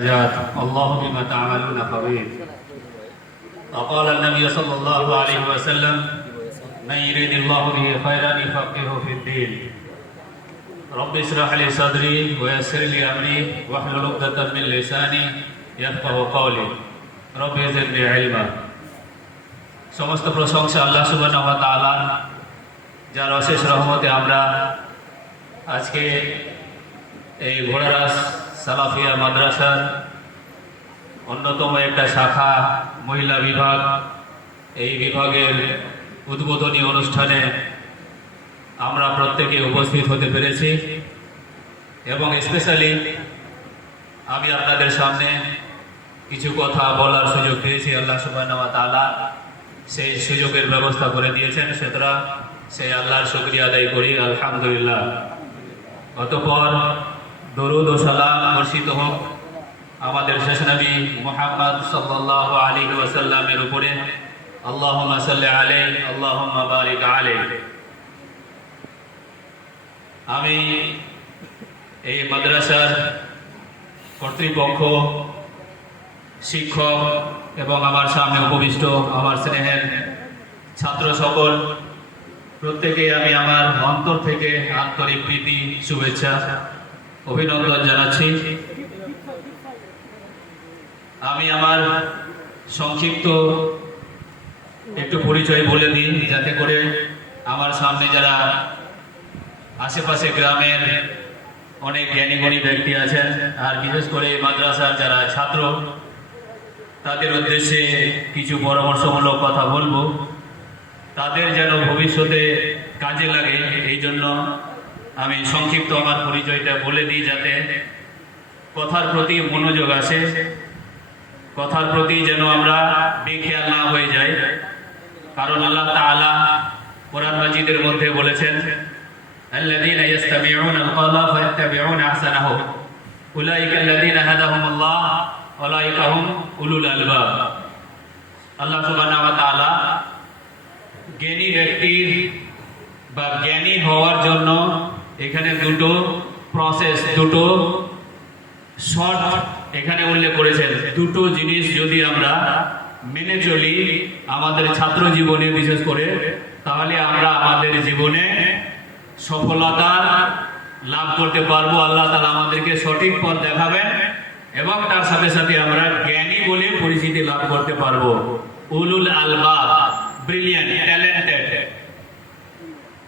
درجات الله بما تعملون خبير وقال النبي صلى الله عليه وسلم من يريد الله به خيرا يفقهه في الدين رب اشرح لي صدري ويسر لي امري واحلل عقدة من لساني يفقه قولي رب زدني علما সমস্ত প্রশংসা আল্লাহ সুবহানাহু ওয়া তাআলা যার অশেষ রহমতে আমরা আজকে এই ঘোড়ারাস সালাফিয়া মাদ্রাসার অন্যতম একটা শাখা, মহিলা বিভাগ। এই বিভাগের উদ্বোধনী অনুষ্ঠানে আমরা প্রত্যেকে উপস্থিত হতে পেরেছি এবং স্পেশালি আমি আপনাদের সামনে কিছু কথা বলার সুযোগ পেয়েছি, আল্লাহ সুবাহ তালা সেই সুযোগের ব্যবস্থা করে দিয়েছেন। সুতরাং সেই আল্লাহর শুক্রিয়া আদায় করি, আলহামদুলিল্লাহ। অতপর দরুদ ও সালাম বর্ষিত হোক। আমাদের শেষ নবী মোহাম্মদ সাল্লাহ আলী ওয়াসাল্লামের উপরে আল্লাহ সাল্লি আলে আল্লাহ বারিক আলে আমি এই মাদ্রাসার কর্তৃপক্ষ, শিক্ষক এবং আমার সামনে উপবিষ্ট, আমার স্নেহের ছাত্র সকল প্রত্যেকে আমি আমার অন্তর থেকে আন্তরিক প্রীতি, শুভেচ্ছা অভিনন্দন জানাচ্ছি। আমি আমার সংক্ষিপ্ত একটু পরিচয় বলে দিই, যাতে করে আমার সামনে যারা আশেপাশে গ্রামের অনেক জ্ঞানীগুণী ব্যক্তি আছেন, আর বিশেষ করে মাদ্রাসার যারা ছাত্র, তাদের উদ্দেশ্যে কিছু পরামর্শমূলক কথা বলব। তাদের যেন ভবিষ্যতে কাজে লাগে, এই জন্য আমি সংক্ষিপ্ত আমার পরিচয়টা বলে দিই যাতে কথার প্রতি মনোযোগ আসে কথার প্রতি যেন আমরা বেখেয়াল না হয়ে যাই কারণ আল্লাহ তাআলা কোরআন মাজিদের মধ্যে বলেছেন الذين يستمعون القول فيتبعون احسنه اولئك الذين هداهم الله اولئك هم اولو الالباب আল্লাহ সুবহানাহু ওয়া তাআলা জ্ঞানী ব্যক্তির বা জ্ঞানী হওয়ার জন্য এখানে দুটো প্রসেস দুটো শর্ট এখানে উল্লেখ করেছেন। দুটো জিনিস যদি আমরা মেনে চলি আমাদের ছাত্র জীবনে বিশেষ করে, তাহলে আমরা আমাদের জীবনে সফলতা লাভ করতে পারব। আল্লাহ তালা আমাদেরকে সঠিক পথ দেখাবেন এবং তার সাথে সাথে আমরা জ্ঞানী বলে পরিচিতি লাভ করতে পারব। উলুল আলবা ব্রিলিয়ান্ট ট্যালেন্টেড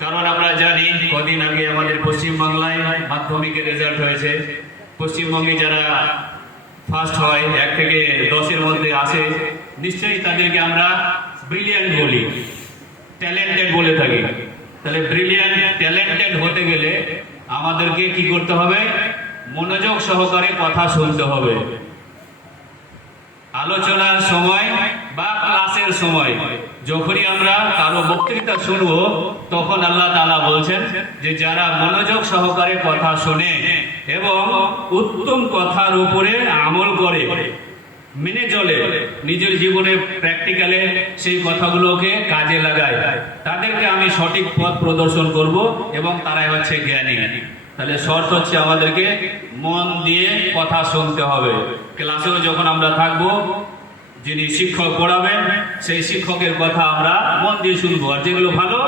কারণ আমরা জানি কদিন আগে আমাদের পশ্চিমবাংলায় মাধ্যমিকের রেজাল্ট হয়েছে। পশ্চিমবঙ্গে যারা ফার্স্ট হয়, এক থেকে দশের মধ্যে আসে নিশ্চয়ই তাদেরকে আমরা ব্রিলিয়ান্ট বলি ট্যালেন্টেড বলে থাকি। তাহলে ব্রিলিয়ান্ট ট্যালেন্টেড হতে গেলে আমাদেরকে কি করতে হবে? মনোযোগ সহকারে কথা শুনতে হবে। আলোচনার সময় বা ক্লাসের সময় যখনই আমরা কারও বক্তৃতা শুনব, তখন আল্লাহ তালা বলছেন যে, যারা মনোযোগ সহকারে কথা শোনে এবং উত্তম কথার উপরে আমল করে, মেনে চলে, নিজের জীবনে প্র্যাকটিক্যালে সেই কথাগুলোকে কাজে লাগায়, তাদেরকে আমি সঠিক পথ প্রদর্শন করব এবং তারাই হচ্ছে জ্ঞানী। তাহলে শর্ত হচ্ছে আমাদেরকে মন দিয়ে কথা শুনতে হবে। ক্লাসেও যখন আমরা থাকব যিনি শিক্ষক পড়াবেন, সেই শিক্ষকের কথা আমরা মন দিয়ে শুনব। আর যেগুলো ভালো,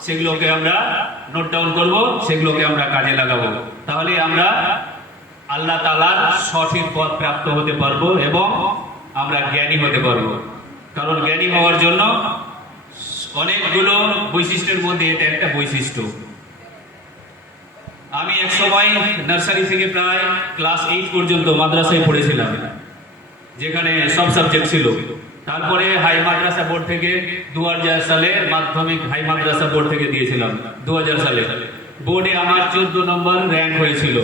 সেগুলোকে আমরা নোট ডাউন করব, সেগুলোকে আমরা কাজে লাগাবো। তাহলে আমরা আল্লাহ তালার সঠিক পথ প্রাপ্ত হতে পারব এবং আমরা জ্ঞানী হতে পারব। কারণ জ্ঞানী হওয়ার জন্য অনেকগুলো বৈশিষ্ট্যের মধ্যে এটা একটা বৈশিষ্ট্য। আমি এক সময় নার্সারি থেকে প্রায় ক্লাস এইট পর্যন্ত মাদ্রাসায় পড়েছিলাম। যেখানে সব সাবজেক্ট ছিল। তারপরে হাই মাদ্রাসা বোর্ড থেকে দু সালে মাধ্যমিক হাই মাদ্রাসা বোর্ড থেকে দিয়েছিলাম দু সালে। বোর্ডে আমার চোদ্দ নম্বর র্যাঙ্ক হয়েছিল।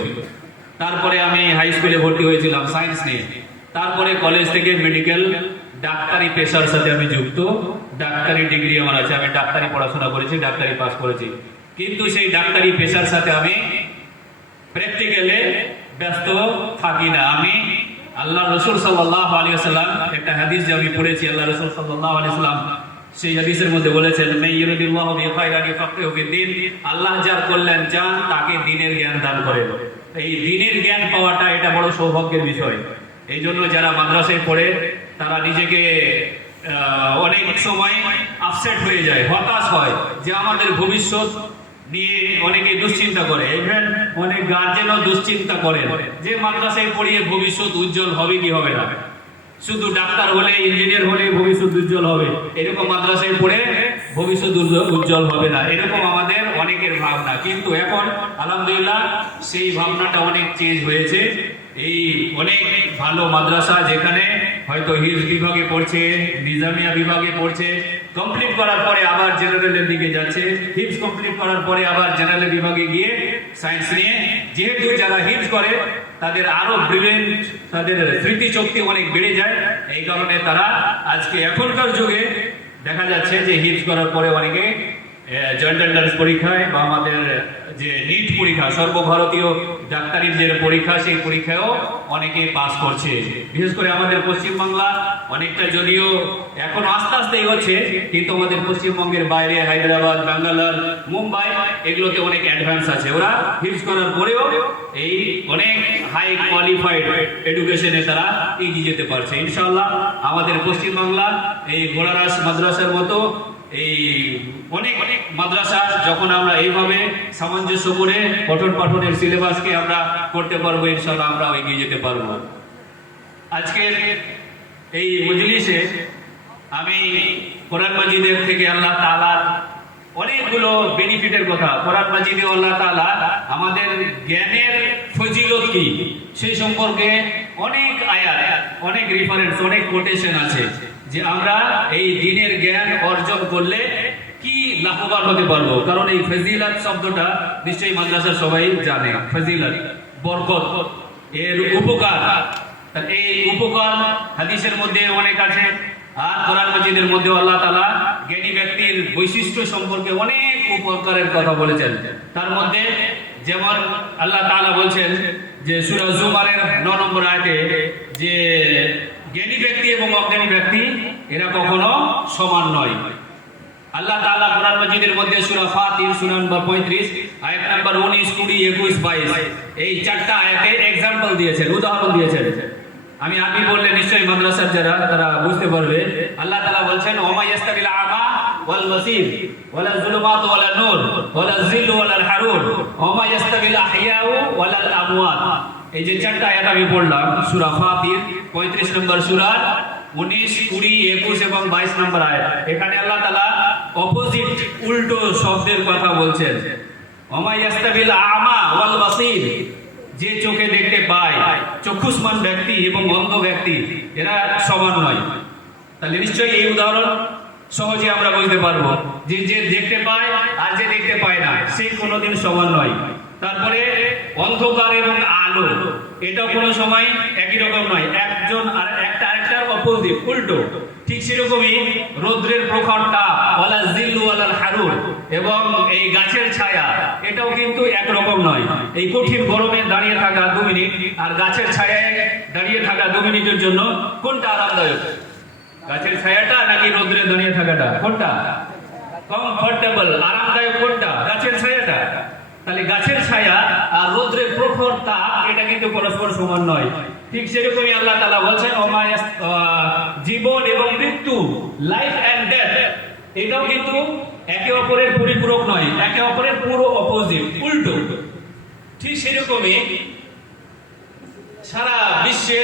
তারপরে আমি হাই স্কুলে ভর্তি হয়েছিলাম সায়েন্স নিয়ে। তারপরে কলেজ থেকে মেডিকেল ডাক্তারি পেশার সাথে আমি যুক্ত। ডাক্তারি ডিগ্রি আমার আছে, আমি ডাক্তারি পড়াশোনা করেছি, ডাক্তারি পাস করেছি। কিন্তু সেই ডাক্তারি পেশার সাথে আমি প্র্যাকটিক্যালে ব্যস্ত থাকি না। আমি আল্লাহ রসুল সাল্লাহ আলিয়াল্লাম একটা হাদিস যে আমি পড়েছি আল্লাহ রসুল সাল্লাহ আলিয়াল্লাম সেই হাদিসের মধ্যে বলেছেন আল্লাহ যার কল্যাণ চান, তাকে দিনের জ্ঞান দান করেন। এই দিনের জ্ঞান পাওয়াটা এটা বড় সৌভাগ্যের বিষয়। এই জন্য যারা মাদ্রাসায় পড়ে, তারা নিজেকে অনেক সময় আপসেট হয়ে যায়, হতাশ হয় যে আমাদের ভবিষ্যৎ নিয়ে অনেকে দুশ্চিন্তা করে। ইভেন অনেক গার্জেনও দুশ্চিন্তা করেন। যে মাদ্রাসায় পড়িয়ে ভবিষ্যৎ উজ্জ্বল হবে কি হবে না? শুধু ডাক্তার হলে ইঞ্জিনিয়ার হলে ভবিষ্যৎ উজ্জ্বল হবে। এরকম মাদ্রাসায় পড়ে ভবিষ্যৎ উজ্জ্বল- হবে না। এরকম আমাদের অনেকের ভাবনা। কিন্তু এখন, আলহামদুলিল্লাহ, সেই ভাবনাটা অনেক চেঞ্জ হয়েছে। এই অনেক ভালো মাদ্রাসা যেখানে হয়তো হিলস বিভাগে পড়ছে নিজামিয়া বিভাগে পড়ছে কমপ্লিট করার পরে আবার জেনারেলের দিকে যাচ্ছে। হিপস কমপ্লিট করার পরে আবার জেনারেল বিভাগে গিয়ে সায়েন্স নিয়ে, যেহেতু যারা হিপস করে, তাদের আরও ব্রিলিয়েন্ট তাদের স্মৃতিশক্তি অনেক বেড়ে যায়। এই কারণে তারা আজকে এখনকার যুগে দেখা যাচ্ছে যে হিপস করার পরে অনেকে জয়েন্ট এন্ট্রান্স পরীক্ষায় বা আমাদের যে নিট পরীক্ষা, সর্বভারতীয় ডাক্তারির যে পরীক্ষা, সেই পরীক্ষায়ও অনেকে পাস করছে। বিশেষ করে আমাদের পশ্চিমবাংলা অনেকটা যদিও এখন আস্তে আস্তে এগোচ্ছে, কিন্তু আমাদের পশ্চিমবঙ্গের বাইরে হায়দ্রাবাদ ব্যাঙ্গালোর মুম্বাই, এগুলোতে অনেক অ্যাডভান্স আছে। ওরা হিপস করার পরেও এই অনেক হাই কোয়ালিফাইড এডুকেশনে তারা এগিয়ে যেতে পারছে। ইনশাআল্লাহ আমাদের পশ্চিমবাংলা এই ঘোড়ারাস মাদ্রাসার মতো এই অনেক অনেক মাদ্রাসা যখন আমরা এইভাবে সামঞ্জস্য করে পঠন পাঠনের সিলেবাসকে আমরা করতে পারব ইনশাল্লাহ আমরা এগিয়ে যেতে পারব। আজকের এই মজলিসে আমি কোরআন মাজিদের থেকে আল্লাহ তাআলার অনেকগুলো বেনিফিটের কথা, কোরআন মাজিদে আল্লাহ তাআলা আমাদের জ্ঞানের ফজিলত কি, সেই সম্পর্কে অনেক আয়াত, অনেক রেফারেন্স অনেক কোটেশন আছে। যে আমরা এই দিনের জ্ঞান অর্জন করলে কি লাভবান হতে পারব? কারণ এই ফজিলাত শব্দটা নিশ্চয়ই মাদ্রাসা সবাই জানে। ফজিলাত, বরকত, এর উপকার। এই উপকার হাদিসের মধ্যে অনেক আছে। আর কোরআন মজিদের মধ্যে আল্লাহ তালা জ্ঞানী ব্যক্তির বৈশিষ্ট্য সম্পর্কে অনেক উপকারের কথা বলেছেন। তার মধ্যে যেমন আল্লাহ তালা বলছেন যে সূরা জুমারের 9 নম্বর আয়াতে যে জ্ঞানী ব্যক্তি এবং অজ্ঞানী ব্যক্তি এরা কখনো সমান নয় আল্লাহ তাআলা কোরআন মাজিদের মধ্যে সূরা ফাতির সূরা নম্বর 35 আয়াত নাম্বার 19 20 21 22 এই চারটা আয়াতে एग्जांपल দিয়েছেন উদাহরণ দিয়েছেন আমি আপনি বললে নিশ্চয়ই মাদ্রাসার যারা তারা বুঝতে পারবে আল্লাহ তাআলা বলছেন ওমা ইয়াস্তাবিল আমা বাসীর ওয়ালা যুলুমাত ওয়ালা নূর, ওয়ালা যিল্লু ওয়ালা হারুর ওমা ইয়াস্তাবিল আহইয়াউ, ওয়ালা আমওয়াত। এই যে চারটা আয়াত আমি পড়লাম, সূরা ফাতির 35 নম্বর সূরার উনিশ, কুড়ি, একুশ এবং বাইশ নম্বর আয়াত। এখানে আল্লাহ তালা অপোজিট উল্টো শব্দের কথা বলছেন। অমাইয়াস্তাবিল আমা ওয়াল বাসির, যে চোখে দেখতে পায়, চক্ষুষ্মান ব্যক্তি এবং অন্ধ ব্যক্তি, এরা সমান নয়। তাহলে নিশ্চয়ই এই উদাহরণ সহজে আমরা বুঝতে পারব, যে যে দেখতে পায় আর যে দেখতে পায় না, সে কোনোদিন সমান নয়। তারপরে অন্ধকার এবং আলো, এটাও কোনো সময় একই রকম নয়। একজন আর একটা আরেকটার অপোজিট, উল্টো। ঠিক সেরকমই রৌদ্রের প্রখর তাপ ওয়ালা জিল্লু ওয়ালাল হারুর, এবং এই গাছের ছায়া, এটাও কিন্তু একরকম নয়। এই কঠিন গরমে দাঁড়িয়ে থাকা দু মিনিট, আর গাছের ছায়ায় দাঁড়িয়ে থাকা দু মিনিটের জন্য কোনটা আরামদায়ক? গাছের ছায়াটা নাকি রোদ্রে দাঁড়িয়ে থাকাটা? কোনটা? কমফোর্টেবল আরামদায়ক কোনটা? গাছের ছায়াটা। তাহলে গাছের ছায়া আর রোদ্রের প্রখর তাপ, এটা কিন্তু পরস্পর সমান নয়। ঠিক সেরকমই আল্লাহ তালা বলছেন জীবন এবং মৃত্যু লাইফ অ্যান্ড ডেথ এটাও কিন্তু একে অপরের পরিপূরক নয়, একে অপরের পুরো অপোজিট উল্টো। ঠিক সেরকমই সারা বিশ্বে,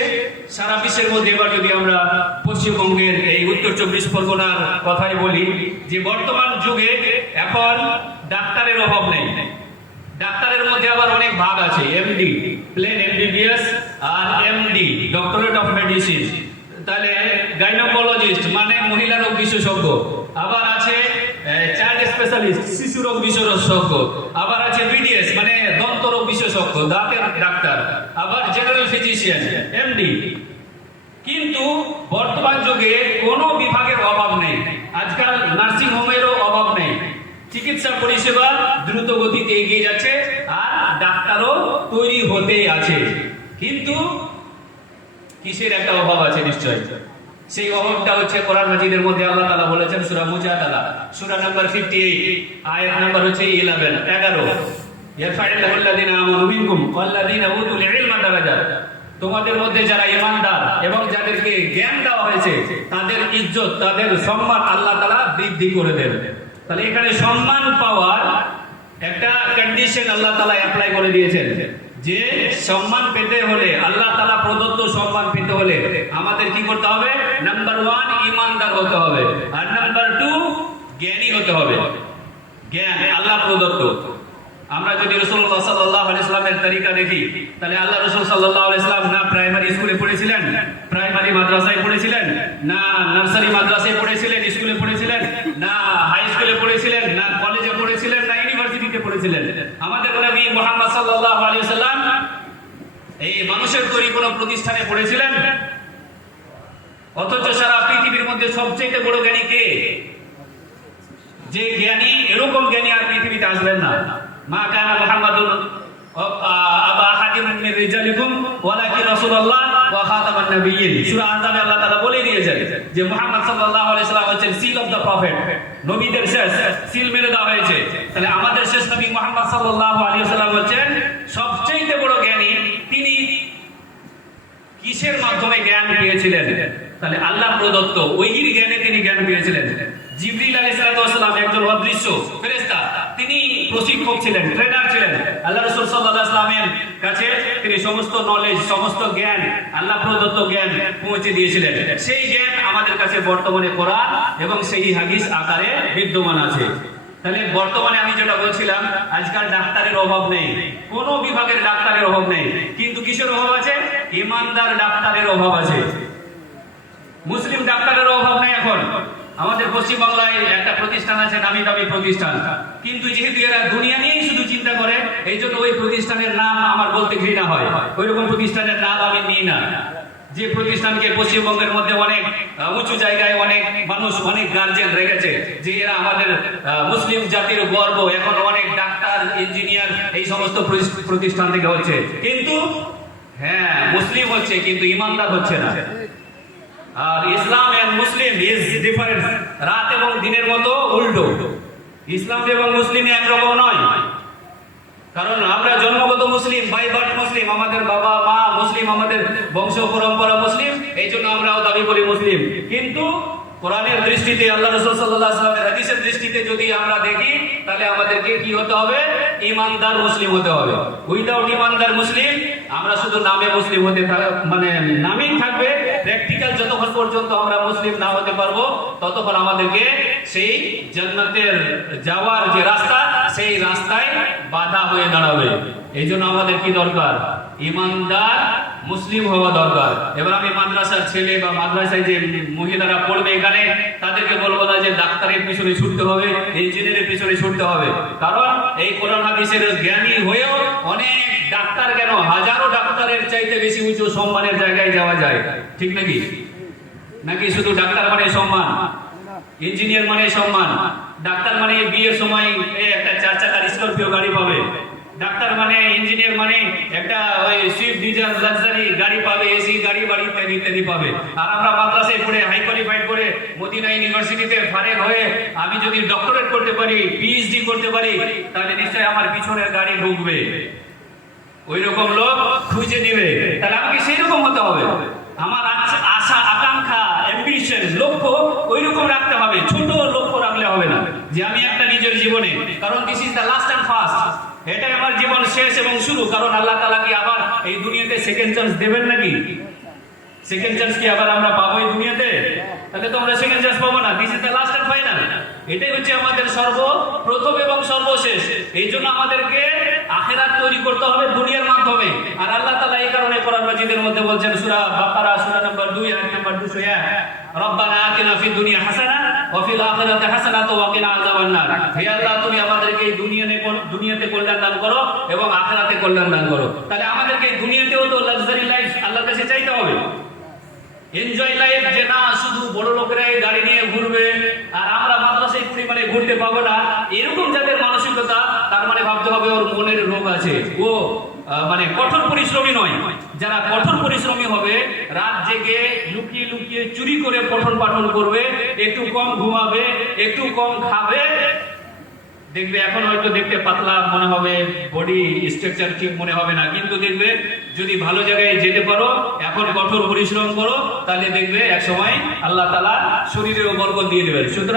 সারা বিশ্বের মধ্যে এবার যদি আমরা পশ্চিমবঙ্গের এই উত্তর চব্বিশ পরগনার কথাই বলি, যে বর্তমান যুগে এখন ডাক্তারের অভাব নেই। ডাক্তারের মধ্যে আবার অনেক ভাগ আছে এমডি প্লেন এমবিবিএস আর এমডি ডক্টরেট অফ মেডিসিন তাহলে গাইনোকোলজিস্ট মানে মহিলা রোগ বিশেষজ্ঞ। আবার আছে স্পেশালিস্ট শিশু রোগ বিশেষজ্ঞ, আবার আছে বিডিএস মানে দন্ত রোগ বিশেষজ্ঞ, দাঁতের ডাক্তার, আবার জেনারেল ফিজিশিয়ান এমডি কিন্তু বর্তমান যুগে কোনো বিভাগের অভাব নেই, আজকাল নার্সিং হোমেরও অভাব নেই। চিকিৎসা পরিষেবা দ্রুত গতিতে এগিয়ে যাচ্ছে আর ডাক্তারও তৈরি হতে আছে। কিন্তু কিসের একটা অভাব আছে নিশ্চয় সেই অভাবটা হচ্ছে কোরআন মাজিদের মধ্যে আল্লাহ তালা বলেছেন, সূরা মুজাদালা, সূরা নাম্বার 58 আয়াত নাম্বার হচ্ছে 11 11 ইয়ারফাইল্লাহু আল্লাযিনা আমানু মিনকুম, ওয়াল্লাযিনা উতুল ইলমা দারাজাত তোমাদের মধ্যে যারা ইমানদার এবং যাদেরকে জ্ঞান দেওয়া হয়েছে, তাদের ইজ্জত, তাদের সম্মান আল্লাহ তালা বৃদ্ধি করে দেন। তাহলে এখানে সম্মান পাওয়ার একটা কন্ডিশন আল্লাহ তালা অ্যাপ্লাই করে দিয়েছেন। যে সম্মান পেতে হলে, আল্লাহ তালা প্রদত্ত সম্মান পেতে হলে আমাদের কি করতে হবে? নাম্বার ওয়ান ইমানদার হতে হবে। আর নাম্বার টু জ্ঞানী হতে হবে। জ্ঞান আল্লাহ প্রদত্ত। আমরা যদি রসুল্লাহ সাল্লাহ আলাইসলামের তালিকা দেখি, তাহলে আল্লাহ রসুল সাল্লাহ আলাইসলাম না প্রাইমারি স্কুলে পড়েছিলেন প্রাইমারি মাদ্রাসায় পড়েছিলেন, না নার্সারি মাদ্রাসায় পড়েছিলেন স্কুলে পড়েছিলেন, না হাই স্কুলে পড়েছিলেন না কলেজে পড়েছিলেন না ইউনিভার্সিটিতে পড়েছিলেন আমাদের নবী মোহাম্মদ সাল্লাহ আলাইহি সাল্লাম এই মানুষের তৈরি কোনো প্রতিষ্ঠানে পড়েছিলেন? অথচ সারা পৃথিবীর মধ্যে সবচেয়ে বড় জ্ঞানী কে? যে জ্ঞানী, এরকম জ্ঞানী আর পৃথিবীতে আসবেন না। মা কানা মুহাম্মাদুন আবা হাদিম রিজালিকুম, ওয়ালাকিন রাসূলুল্লাহ ওয়া খাতামান নাবিয়্যিন। সূরা আনজামে আল্লাহ তাআলা বলে দিয়েছেন যে মুহাম্মদ সাল্লাল্লাহু আলাইহি সাল্লাম হচ্ছেন সিল অফ শেষ সবচেয়ে বড় জ্ঞানী তিনি কিসের মাধ্যমে জ্ঞান পেয়েছিলেন? তাহলে আল্লাহ প্রদত্ত ওইহির জ্ঞানে তিনি জ্ঞান পেয়েছিলেন। জিবরিল আলাইহিস সালাম একজন অদৃশ্য ফেরেশতা। তিনি প্রশিক্ষক ছিলেন ট্রেনার ছিলেন। আল্লাহ রাসূল সাল্লাল্লাহু আলাইহি কাছে তিনি সমস্ত নলেজ সমস্ত জ্ঞান, আল্লাহ প্রদত্ত জ্ঞান পৌঁছে দিয়েছিলেন। সেই জ্ঞান আমাদের কাছে বর্তমানে কোরআন এবং সেই হাদিস আকারে বিদ্যমান আছে। তাহলে বর্তমানে আমি যেটা বলছিলাম, আজকাল ডাক্তারের অভাব নেই। কোন বিভাগের ডাক্তারের অভাব নেই। কিন্তু কিসের অভাব আছে? ইমানদার ডাক্তারের অভাব আছে। মুসলিম ডাক্তারের অভাব নেই এখন। আমাদের পশ্চিমবাংলায় একটা প্রতিষ্ঠান আছে, নামি দামি প্রতিষ্ঠান। কিন্তু যেহেতু এরা দুনিয়া নিয়েই শুধু চিন্তা করে এই জন্য ওই প্রতিষ্ঠানের নাম আমার বলতে ঘৃণা হয়। ওই রকম প্রতিষ্ঠানের নাম আমি নিই না। যে প্রতিষ্ঠানকে পশ্চিমবঙ্গের মধ্যে অনেক উঁচু জায়গায় অনেক মানুষ, অনেক গার্জেন রেখেছে, যে এরা আমাদের মুসলিম জাতির গর্ব। এখন অনেক ডাক্তার ইঞ্জিনিয়ার এই সমস্ত প্রতিষ্ঠান থেকে হচ্ছে। কিন্তু হ্যাঁ মুসলিম হচ্ছে, কিন্তু ইমানদার হচ্ছে না। আর Islam and Muslim is difference রাত এবং দিনের মতো উল্টো। ইসলাম এবং মুসলিম একরকম নয়। কারণ আমরা জন্মগত মুসলিম বাই বার্থ মুসলিম, আমাদের বাবা, মা মুসলিম, আমাদের বংশ, পরম্পরা মুসলিম, এই জন্য আমরাও দাবি করি মুসলিম। কিন্তু কোরআনের দৃষ্টিতে, আল্লাহ রসুল সাল্লাহ আসলামের হাদিসের দৃষ্টিতে যদি আমরা দেখি, তাহলে আমাদেরকে কি হতে হবে? ইমানদার মুসলিম হতে হবে। উইদাউট ইমানদার মুসলিম, আমরা শুধু নামে মুসলিম হতে মানে নামেই থাকবে প্র্যাকটিক্যাল যতক্ষণ পর্যন্ত আমরা মুসলিম না হতে পারব, ততক্ষণ আমাদেরকে সেই জান্নাতের যাওয়ার যে রাস্তা, সেই রাস্তায় বাধা হয়ে দাঁড়াবে। এই জন্য আমাদের কি দরকার? ইমানদার মুসলিম হওয়া দরকার। এবার আমি মাদ্রাসার ছেলে বা মাদ্রাসায় যে মহিলারা পড়বে এখানে, তাদেরকে বলব না যে ডাক্তারের পিছনে ছুটতে হবে, ইঞ্জিনিয়ারের পিছনে ছুটতে হবে। কারণ এই কোরআন হাদিসের জ্ঞানী হয়েও অনেক ডাক্তার কেন? হাজারো ডাক্তারের চাইতে বেশি উঁচু সম্মানের জায়গায় যাওয়া যায়। ঠিক নাকি? নাকি শুধু ডাক্তার মানে সম্মান? ইঞ্জিনিয়ার মানে সম্মান? ডাক্তার মানে বিয়ের সময় একটা চার চাকার স্করপিও গাড়ি পাবে। ডাক্তার মানে ইঞ্জিনিয়ার মানে একটা ওই সুইফট ডিজায়ার লাক্সারি গাড়ি পাবে, এসি, গাড়ি বাড়ি ইত্যাদি ইত্যাদি পাবে। আর আমরা মাদ্রাসায় পড়ে হাই কোয়ালিফাইড করে মদিনা ইউনিভার্সিটিতে ফারেক হয়ে আমি যদি ডক্টরেট করতে পারি পিএইচডি করতে পারি, তাহলে নিশ্চয়ই আমার পিছনের গাড়ি ঢুকবে। ওই রকম লোক খুঁজে নেবে। তাহলে আমাকে সেই রকম হতে হবে। আমার আচ্ছা- আশা, আকাঙ্ক্ষা অ্যাম্বিশন লক্ষ্য ওই রকম রাখতে হবে। ছোট লক্ষ্য রাখলে হবে না। যে আমি একটা নিজের জীবনে, কারণ this is the last and first এটাই আমার জীবন শেষ এবং শুরু। কারণ আল্লাহ তালা কি আবার এই দুনিয়াতে সেকেন্ড চান্স দেবেন নাকি? সেকেন্ড চান্স কি আবার আমরা পাবো এই দুনিয়াতে? তাহলে তো আমরা সেকেন্ড চান্স পাবো না। This is the last and final এটাই হচ্ছে আমাদের সর্ব প্রথম এবং সর্বশেষ। এই জন্য আমাদেরকে আখেরাত তৈরি করতে হবে দুনিয়ার মাধ্যমে আর আল্লাহ তাআলা এই কারণে কোরআন মাজিদের মধ্যে বলছেন, সূরা বাকারা, সূরা নম্বর 2 আয়াত নম্বর 201 রব্বানা আতিনা দুনিয়া হাসানা আখিরাতি আযাবান নার। হে আল্লাহ, তুমি আমাদেরকে এই দুনিয়াতে দুনিয়াতে কল্যাণ দান করো এবং আখিরাতে কল্যাণ দান করো। তাহলে আমাদেরকে এই দুনিয়াতেও তো লাক্সারি লাইফ আল্লাহর কাছে চাইতে হবে। এনজয় লাইফ যে না, শুধু বড় লোকেরাই গাড়ি নিয়ে ঘুরবে, আর আমরা মাদ্রাসায় ঘুরতে পাবো না। এরকম যাদের মানসিকতা, তার মানে ভাবতে হবে ওর মনের রোগ আছে। ও মানে কঠোর পরিশ্রমী নয়। যারা কঠোর পরিশ্রমী হবে, রাত জেগে লুকিয়ে লুকিয়ে চুরি করে পঠন পাঠন করবে, একটু কম ঘুমাবে, একটু কম খাবে, দেখবে এখন হয়তো দেখতে পাতলা মনে হবে বডি স্ট্রাকচার ঠিক মনে হবে না। কিন্তু দেখবে যদি ভালো জায়গায় যেতে পারো, এখন কঠোর পরিশ্রম করো, তাহলে দেখবে এক সময় আল্লাহ তালা শরীরের বরকত দিয়ে দেবেন। সুতরাং